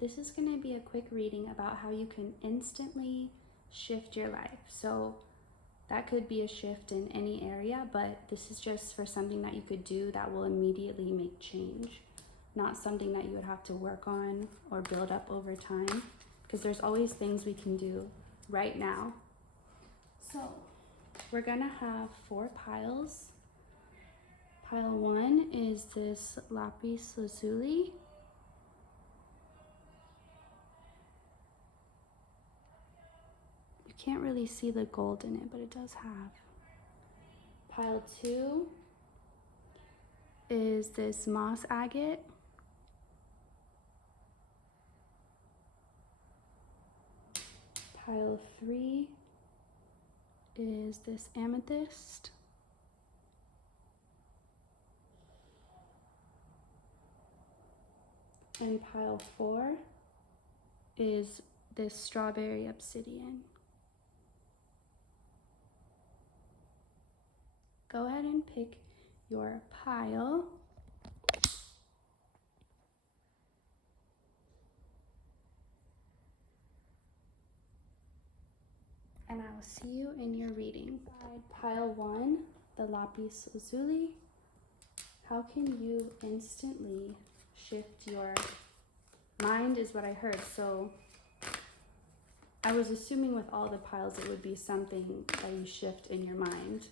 this is going to be a quick reading about how you can instantly shift your life. So that could be a shift in any area, but this is just for something that you could do that will immediately make change, not something that you would have to work on or build up over time, because there's always things we can do right now. So we're gonna have 4 piles. Pile 1 is this lapis lazuli. You can't really see the gold in it, but it does have. Pile 2 is this moss agate. Pile 3 is this amethyst. And pile 4 is this strawberry obsidian. Go ahead and pick your pile. And I will see you in your reading. Pile 1, the lapis lazuli. How can you instantly shift your mind is what I heard. So I was assuming with all the piles it would be something that you shift in your mind,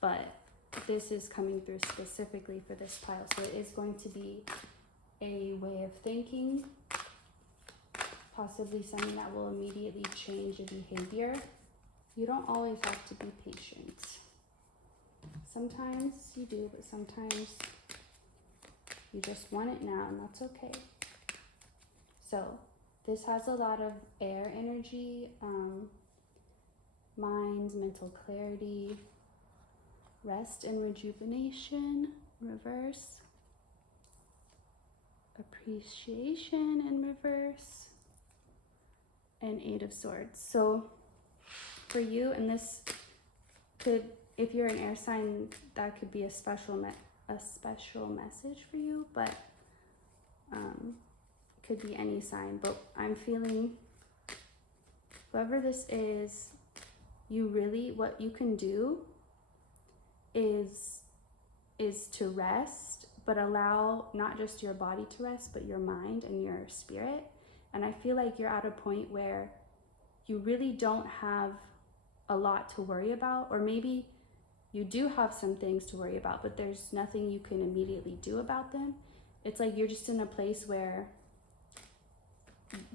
but this is coming through specifically for this pile. So it is going to be a way of thinking, possibly something that will immediately change your behavior. You don't always have to be patient. Sometimes you do, but sometimes you just want it now, and that's okay. So this has a lot of air energy, mind, mental clarity, rest and rejuvenation, reverse, appreciation in reverse, and 8 of Swords. So for you, and this could, if you're an air sign, that could be a special message for you, but could be any sign. But I'm feeling whoever this is, you really, what you can do is to rest, but allow not just your body to rest, but your mind and your spirit. And I feel like you're at a point where you really don't have a lot to worry about, or maybe you do have some things to worry about, but there's nothing you can immediately do about them. It's like you're just in a place where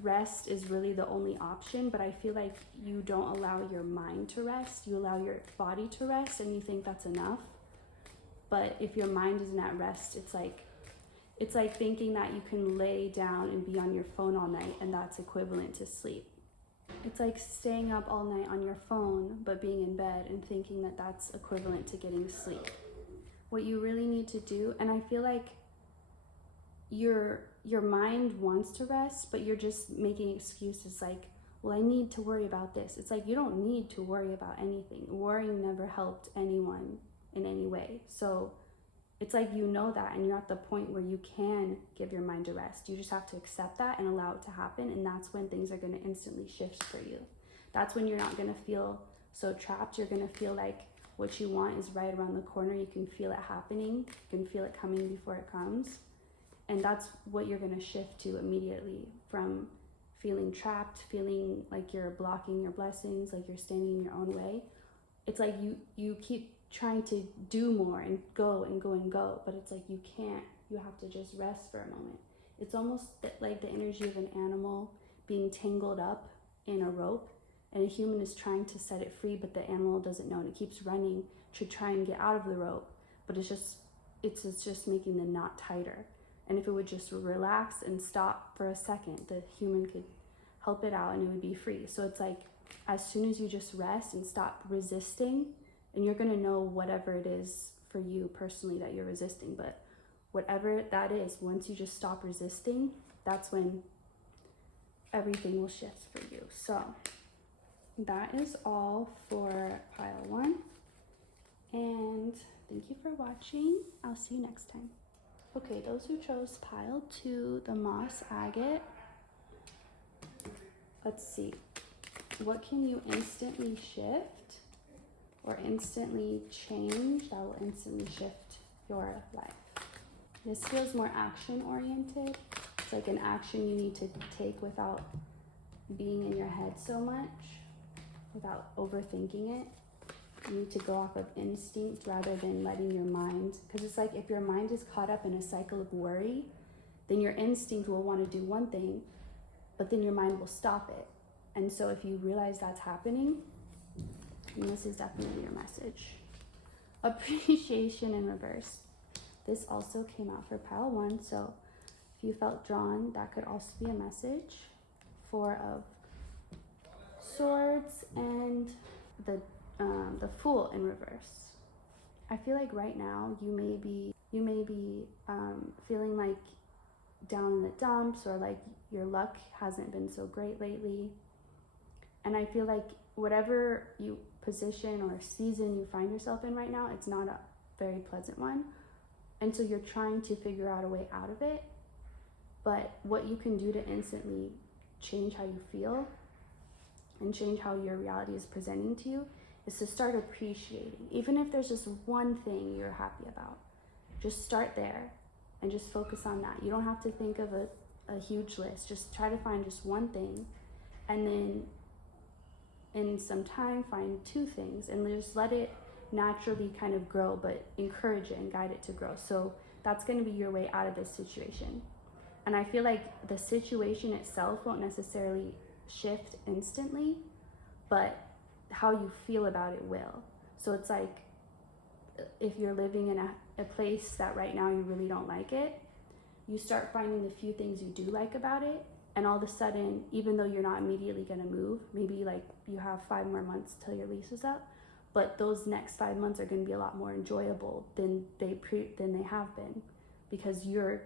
rest is really the only option, but I feel like you don't allow your mind to rest. You allow your body to rest, and you think that's enough. But if your mind isn't at rest, it's like thinking that you can lay down and be on your phone all night, and that's equivalent to sleep. It's like staying up all night on your phone, but being in bed and thinking that that's equivalent to getting sleep. What you really need to do, and I feel like your mind wants to rest, but you're just making excuses like, well, I need to worry about this. It's like you don't need to worry about anything. Worrying never helped anyone in any way. So it's like you know that, and you're at the point where you can give your mind a rest. You just have to accept that and allow it to happen, and that's when things are going to instantly shift for you. That's when you're not going to feel so trapped. You're going to feel like what you want is right around the corner. You can feel it happening. You can feel it coming before it comes. And that's what you're going to shift to immediately, from feeling trapped, feeling like you're blocking your blessings, like you're standing in your own way. It's like you keep trying to do more and go and go and go, but it's like you can't. You have to just rest for a moment. It's almost like the energy of an animal being tangled up in a rope, and a human is trying to set it free, but the animal doesn't know, and it keeps running to try and get out of the rope, but it's just making the knot tighter. And if it would just relax and stop for a second, the human could help it out and it would be free. So it's like, as soon as you just rest and stop resisting, and you're gonna know whatever it is for you personally that you're resisting, but whatever that is, once you just stop resisting, that's when everything will shift for you. So that is all for pile 1. And thank you for watching. I'll see you next time. Okay, those who chose pile 2, the moss agate. Let's see. What can you instantly shift or instantly change that will instantly shift your life? This feels more action oriented. It's like an action you need to take without being in your head so much, without overthinking it. You need to go off of instinct rather than letting your mind, because it's like if your mind is caught up in a cycle of worry, then your instinct will want to do one thing, but then your mind will stop it. And so if you realize that's happening, and this is definitely your message. Appreciation in reverse. This also came out for pile 1, so if you felt drawn, that could also be a message. 4 of Swords and the Fool in reverse. I feel like right now you may be feeling like down in the dumps, or like your luck hasn't been so great lately. And I feel like whatever you position or season you find yourself in right now, it's not a very pleasant one. And so you're trying to figure out a way out of it. But what you can do to instantly change how you feel and change how your reality is presenting to you is to start appreciating. Even if there's just one thing you're happy about, just start there and just focus on that. You don't have to think of a huge list. Just try to find just one thing, and then in some time find 2 things, and just let it naturally kind of grow, but encourage it and guide it to grow. So that's going to be your way out of this situation. And I feel like the situation itself won't necessarily shift instantly, but how you feel about it will. So it's like if you're living in a place that right now you really don't like it, you start finding the few things you do like about it, and all of a sudden, even though you're not immediately going to move, maybe like you have 5 more months till your lease is up, but those next 5 months are going to be a lot more enjoyable than they have been, because your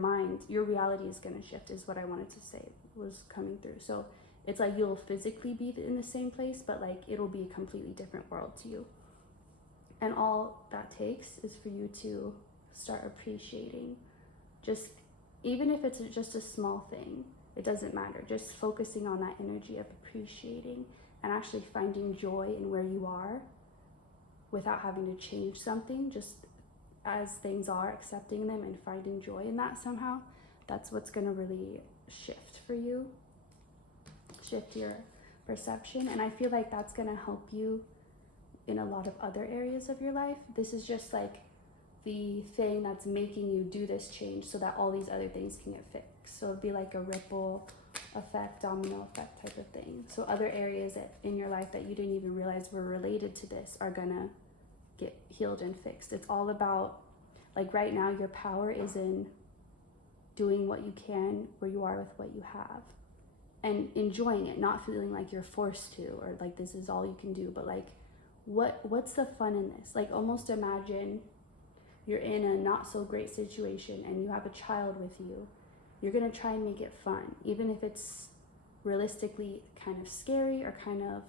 mind, your reality is going to shift, is what I wanted to say, was coming through. So it's like you'll physically be in the same place, but like it'll be a completely different world to you. And all that takes is for you to start appreciating, just even if it's just a small thing, it doesn't matter. Just focusing on that energy of appreciating and actually finding joy in where you are without having to change something, just as things are, accepting them and finding joy in that somehow. That's what's going to really shift for you, shift your perception. And I feel like that's going to help you in a lot of other areas of your life. This is just like the thing that's making you do this change so that all these other things can get fixed. So it'd be like a ripple effect, domino effect type of thing. So other areas that in your life that you didn't even realize were related to this are gonna get healed and fixed. It's all about, like right now, your power is in doing what you can where you are with what you have and enjoying it, not feeling like you're forced to, or like this is all you can do, but like what's the fun in this? Like almost imagine you're in a not so great situation and you have a child with you. You're gonna try and make it fun, even if it's realistically kind of scary or kind of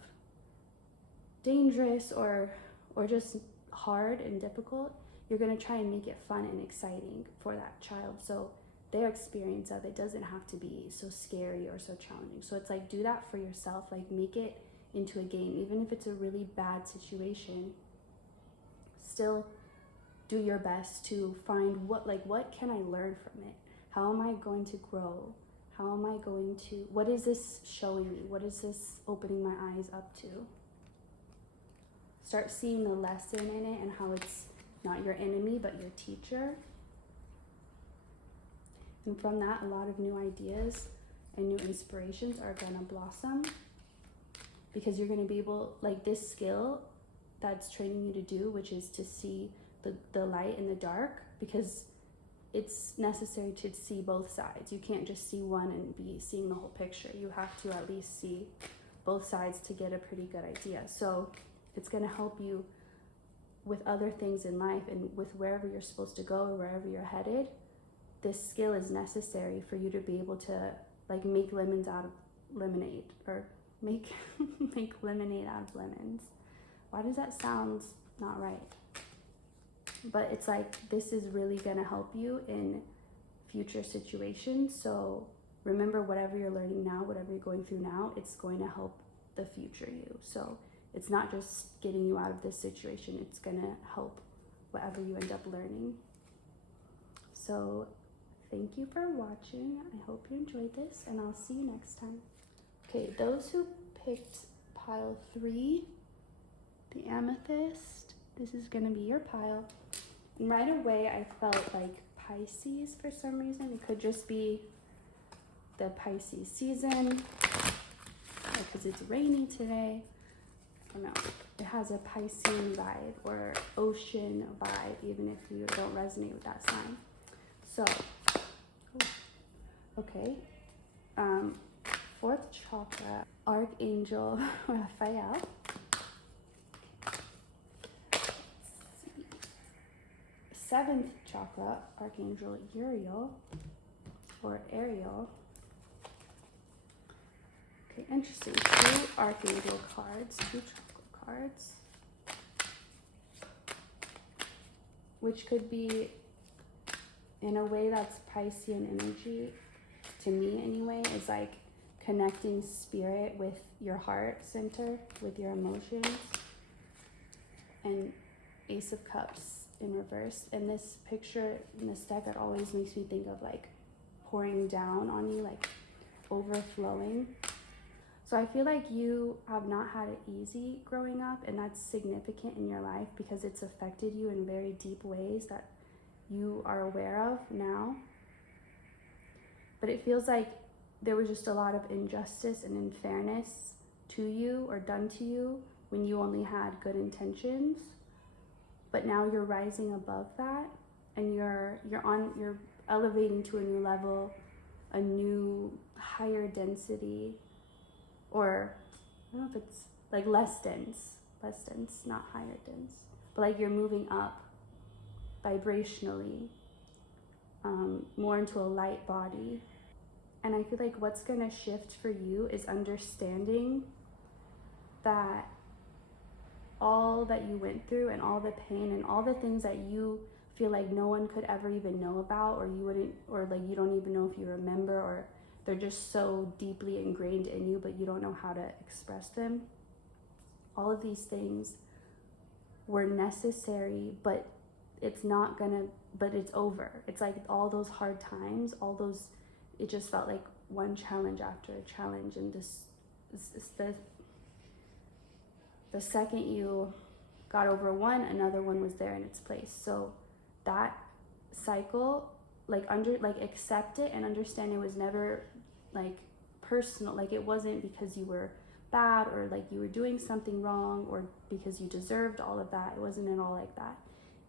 dangerous or just hard and difficult. You're gonna try and make it fun and exciting for that child, so their experience of it doesn't have to be so scary or so challenging. So it's like, do that for yourself, like make it into a game. Even if it's a really bad situation, still do your best to find what can I learn from it? How am I going to grow? What is this showing me? What is this opening my eyes up to? Start seeing the lesson in it and how it's not your enemy, but your teacher. And from that, a lot of new ideas and new inspirations are gonna blossom, because you're gonna be able, like this skill that's training you to do, which is to see the light in the dark, because it's necessary to see both sides. You can't just see one and be seeing the whole picture. You have to at least see both sides to get a pretty good idea. So it's gonna help you with other things in life and with wherever you're supposed to go or wherever you're headed. This skill is necessary for you to be able to like make lemons out of lemonade, or make lemonade out of lemons. Why does that sound not right? but it's like, this is really gonna help you in future situations. So remember, whatever you're learning now, whatever you're going through now, it's going to help the future you. So it's not just getting you out of this situation, it's gonna help whatever you end up learning. So thank you for watching. I hope you enjoyed this, and I'll see you next time. Okay, those who picked pile 3, the amethyst, this is gonna be your pile. And right away I felt like Pisces for some reason. It could just be the Pisces season, because it's rainy today. I don't know. It has a Piscean vibe or ocean vibe, even if you don't resonate with that sign. So, okay. 4th chakra, Archangel Raphael. Let's see. 7th chakra, Archangel Uriel or Ariel. Okay, interesting. 2 Archangel cards, 2 chakra cards, which could be, in a way, that's Piscean energy, to me anyway, is like connecting spirit with your heart center, with your emotions. And Ace of Cups in reverse. And this picture in this deck, it always makes me think of like pouring down on you, like overflowing. So I feel like you have not had it easy growing up, and that's significant in your life because it's affected you in very deep ways that you are aware of now. But it feels like there was just a lot of injustice and unfairness to you or done to you when you only had good intentions. But now you're rising above that, and you're elevating to a new level, a new higher density, or I don't know if it's like less dense, not higher dense, but like you're moving up vibrationally, more into a light body. And I feel like what's gonna shift for you is understanding that all that you went through and all the pain and all the things that you feel like no one could ever even know about, or you wouldn't, or like you don't even know if you remember, or they're just so deeply ingrained in you, but you don't know how to express them. All of these things were necessary, but it's over. It's like all those hard times, it just felt like one challenge after a challenge. And the second you got over one, another one was there in its place. So that cycle, accept it and understand it was never like personal. Like it wasn't because you were bad or like you were doing something wrong or because you deserved all of that. It wasn't at all like that.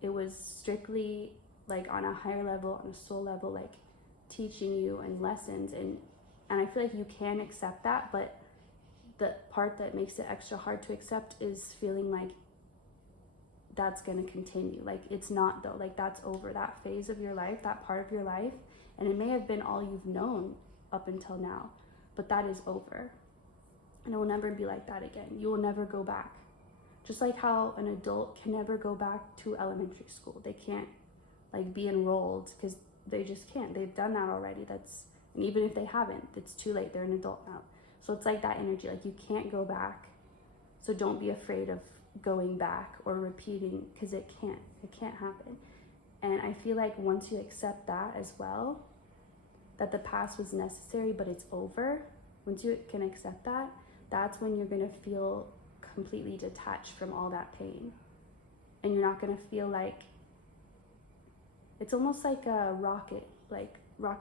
It was strictly like on a higher level, on a soul level, like teaching you and lessons. And I feel like you can accept that, but the part that makes it extra hard to accept is feeling like that's going to continue. Like it's not though. Like that's over, that phase of your life, that part of your life, and it may have been all you've known up until now, but that is over, and it will never be like that again. You will never go back. Just like how an adult can never go back to elementary school. They can't like be enrolled because they just can't. They've done that already. And even if they haven't, it's too late. They're an adult now. So it's like that energy, like you can't go back. So don't be afraid of going back or repeating, because it can't happen. And I feel like once you accept that as well, that the past was necessary, but it's over. Once you can accept that, that's when you're gonna feel completely detached from all that pain. And you're not gonna feel like, it's almost like a rocket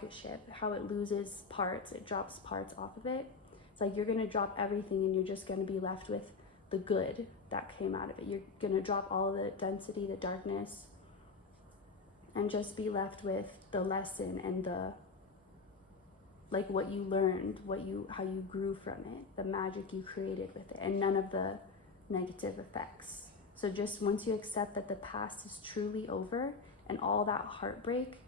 ship, how it loses parts, it drops parts off of it. It's like you're gonna drop everything and you're just gonna be left with the good that came out of it. You're gonna drop all the density, the darkness, and just be left with the lesson and what you learned, how you grew from it, the magic you created with it, and none of the negative effects. So just once you accept that the past is truly over and all that heartbreak,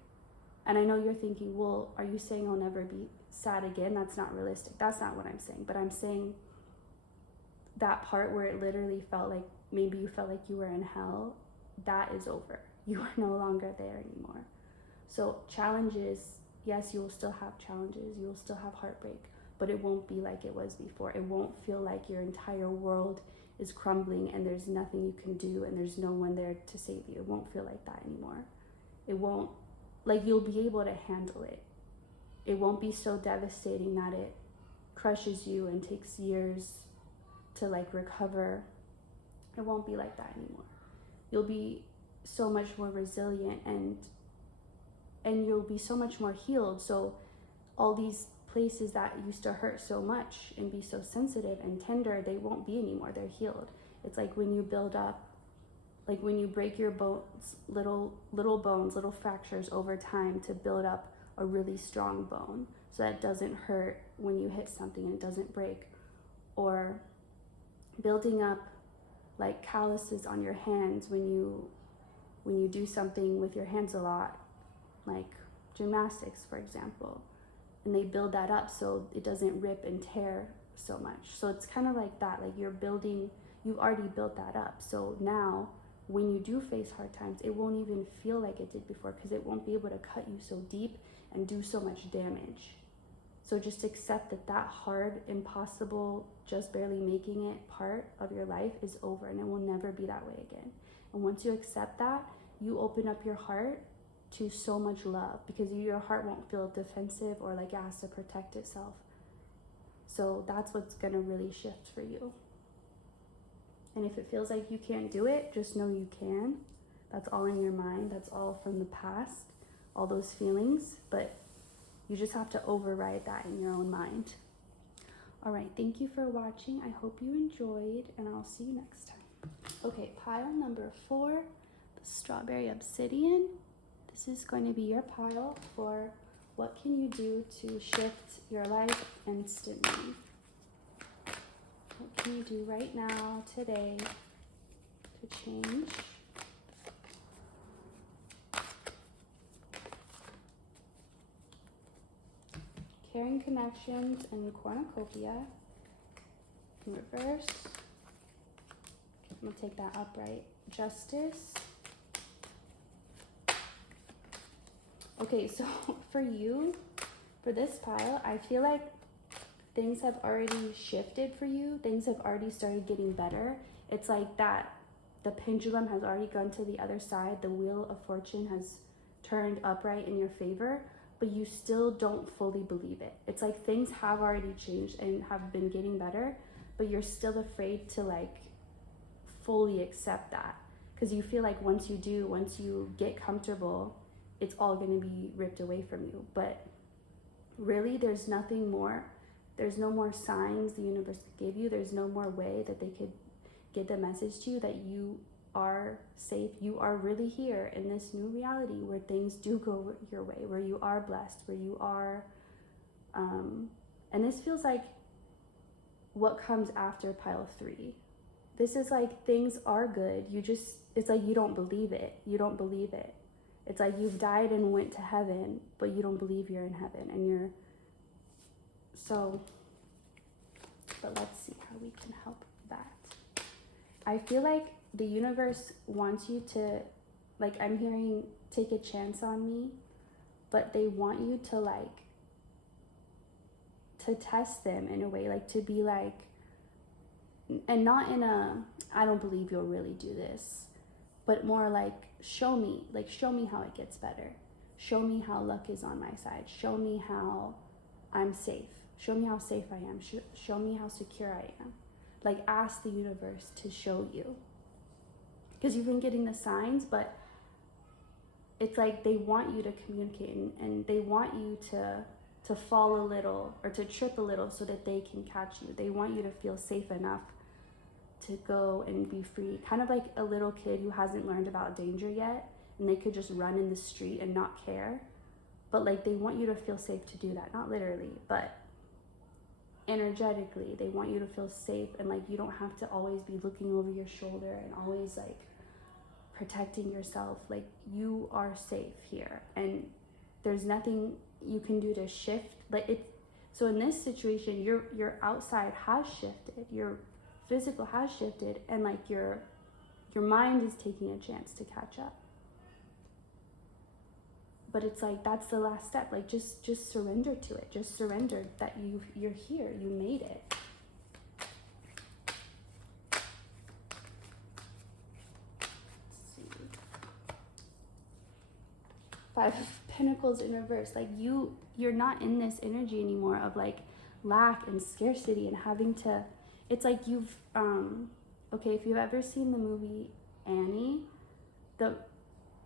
and I know you're thinking, well, are you saying I'll never be sad again? That's not realistic. That's not what I'm saying. But I'm saying that part where it literally felt like maybe you felt like you were in hell, that is over. you are no longer there anymore. So challenges, yes, you will still have challenges, you will still have heartbreak, but it won't be like it was before. It won't feel like your entire world is crumbling and there's nothing you can do and there's no one there to save you. It won't feel like that anymore. It won't, like, you'll be able to handle it. It won't be so devastating that it crushes you and takes years to like recover. It won't be like that anymore. You'll be so much more resilient and you'll be so much more healed. So all these places that used to hurt so much and be so sensitive and tender, they won't be anymore. They're healed. It's like when you build up, like when you break your bones, little bones, little fractures over time to build up a really strong bone so that it doesn't hurt when you hit something and it doesn't break. Or building up like calluses on your hands when you do something with your hands a lot, like gymnastics, for example, and they build that up so it doesn't rip and tear so much. So it's kind of like that, like you've already built that up. So now when you do face hard times, it won't even feel like it did before, because it won't be able to cut you so deep and do so much damage. So just accept that hard, impossible, just barely making it part of your life is over, and it will never be that way again. And once you accept that, you open up your heart to so much love, because your heart won't feel defensive or like it has to protect itself. So that's what's gonna really shift for you. And if it feels like you can't do it, just know you can. That's all in your mind. That's all from the past, all those feelings. But you just have to override that in your own mind. All right, thank you for watching. I hope you enjoyed, and I'll see you next time. Okay, pile number 4, the strawberry obsidian. This is going to be your pile for what can you do to shift your life instantly. What can you do right now, today, to change? Caring connections and cornucopia in reverse. I'm gonna take that upright. Justice. Okay, so for you, for this pile, I feel like things have already shifted for you. Things have already started getting better. It's like that the pendulum has already gone to the other side. The wheel of fortune has turned upright in your favor, but you still don't fully believe it. It's like things have already changed and have been getting better, but you're still afraid to like fully accept that, because you feel like once you get comfortable, it's all going to be ripped away from you. But really, there's nothing more. There's no more signs the universe could give you. There's no more way that they could get the message to you that you are safe. You are really here in this new reality where things do go your way, where you are blessed, where you are, and this feels like what comes after pile 3. This is like things are good. It's like you don't believe it. You don't believe it. It's like you've died and went to heaven, but you don't believe you're in heaven, and but let's see how we can help that. I feel like the universe wants you to, like, I'm hearing take a chance on me, but they want you to like, to test them in a way, like to be like, and not in a, I don't believe you'll really do this, but more like, show me how it gets better. Show me how luck is on my side. Show me how I'm safe. Show me how safe I am. Show me how secure I am. Like, ask the universe to show you. Because you've been getting the signs, but it's like they want you to communicate, and they want you to fall a little or to trip a little so that they can catch you. They want you to feel safe enough to go and be free. Kind of like a little kid who hasn't learned about danger yet, and they could just run in the street and not care. But like, they want you to feel safe to do that. Not literally, but energetically. They want you to feel safe, and like, you don't have to always be looking over your shoulder and always like protecting yourself. Like, you are safe here, and there's nothing you can do to shift like it. So in this situation, your outside has shifted, your physical has shifted, and like your mind is taking a chance to catch up. but it's like, that's the last step. Like, just surrender to it. Just surrender that you're here. You made it. Let's see. 5 of Pentacles in reverse. Like, you're not in this energy anymore of like lack and scarcity and having to, it's like you've, okay, if you've ever seen the movie Annie,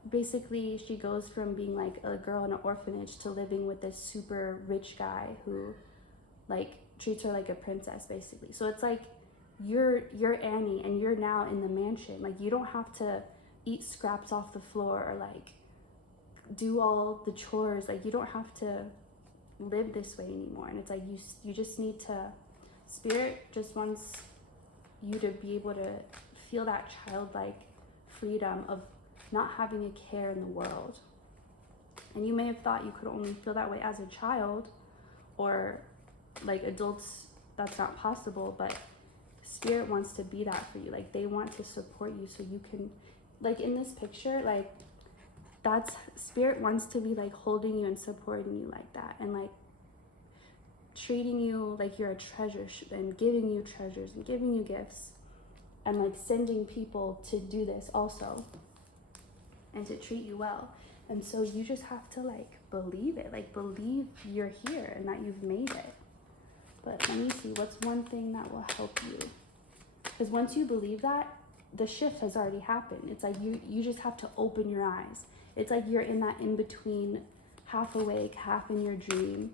basically she goes from being like a girl in an orphanage to living with this super rich guy who like treats her like a princess, basically. So it's like you're Annie and you're now in the mansion. Like, you don't have to eat scraps off the floor or like do all the chores. Like, you don't have to live this way anymore. And it's like you just need to, Spirit just wants you to be able to feel that childlike freedom of not having a care in the world. And you may have thought you could only feel that way as a child, or like adults, that's not possible, but Spirit wants to be that for you. Like, they want to support you so you can, like in this picture, like that's, Spirit wants to be like holding you and supporting you like that, and like treating you like you're a treasure, and giving you treasures and giving you gifts, and like sending people to do this also and to treat you well. And so you just have to like believe it, like believe you're here and that you've made it. But let me see, what's one thing that will help you? Because once you believe that, the shift has already happened. It's like you just have to open your eyes. It's like you're in that in-between, half awake, half in your dream.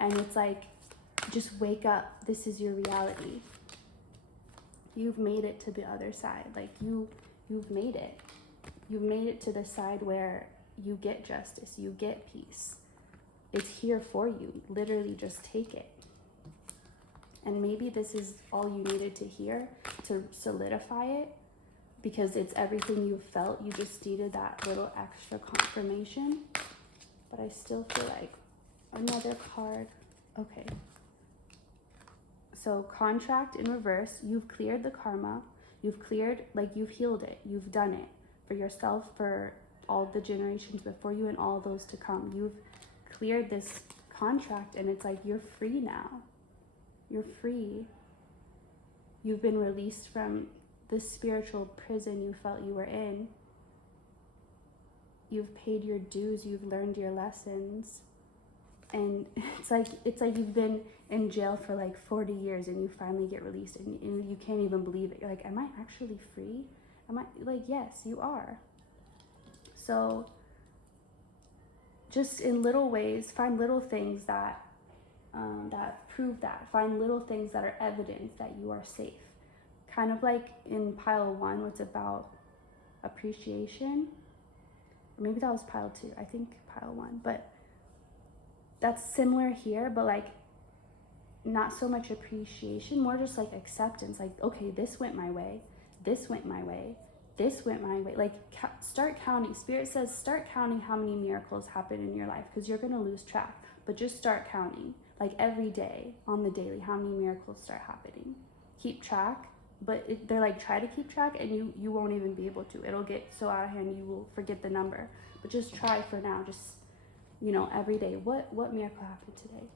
And it's like, just wake up. This is your reality. You've made it to the other side. Like you've made it. You've made it to the side where you get justice, you get peace. It's here for you. Literally just take it. And maybe this is all you needed to hear to solidify it, because it's everything you felt. You just needed that little extra confirmation. But I still feel like another card. Okay. So contract in reverse. You've cleared the karma. You've cleared, like you've healed it. You've done it for yourself, for all the generations before you and all those to come. You've cleared this contract, and it's like you're free now. You're free. You've been released from the spiritual prison you felt you were in. You've paid your dues. You've learned your lessons. And it's like you've been in jail for like 40 years and you finally get released, and you can't even believe it. You're like, am I actually free? Am I, like, yes, you are. So just in little ways, find little things that prove that. Find little things that are evidence that you are safe. Kind of like in pile 1, what's about appreciation. Or maybe that was pile 2. I think pile 1. But that's similar here, but like not so much appreciation, more just like acceptance. Like, okay, this went my way. This went my way. This went my way. Like, start counting. Spirit says start counting how many miracles happen in your life, because you're going to lose track. But just start counting. Like every day, on the daily, how many miracles start happening. Keep track. But they're like, try to keep track, and you won't even be able to. It'll get so out of hand you will forget the number. But just try for now. Just, every day. What miracle happened today?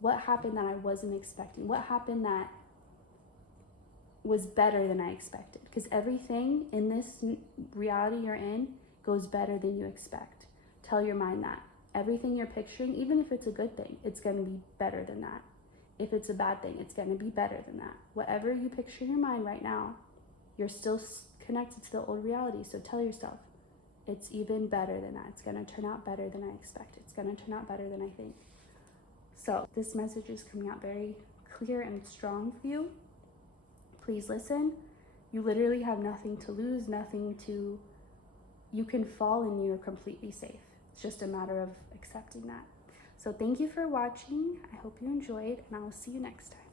What happened that I wasn't expecting? What happened that was better than I expected? Because everything in this reality you're in goes better than you expect. Tell your mind that. Everything you're picturing, even if it's a good thing, it's going to be better than that. If it's a bad thing, it's going to be better than that. Whatever you picture in your mind right now, you're still connected to the old reality. So tell yourself, it's even better than that. It's going to turn out better than I expect. It's going to turn out better than I think. So this message is coming out very clear and strong for you. Please listen. You literally have nothing to lose, you can fall and you're completely safe. It's just a matter of accepting that. So thank you for watching. I hope you enjoyed, and I will see you next time.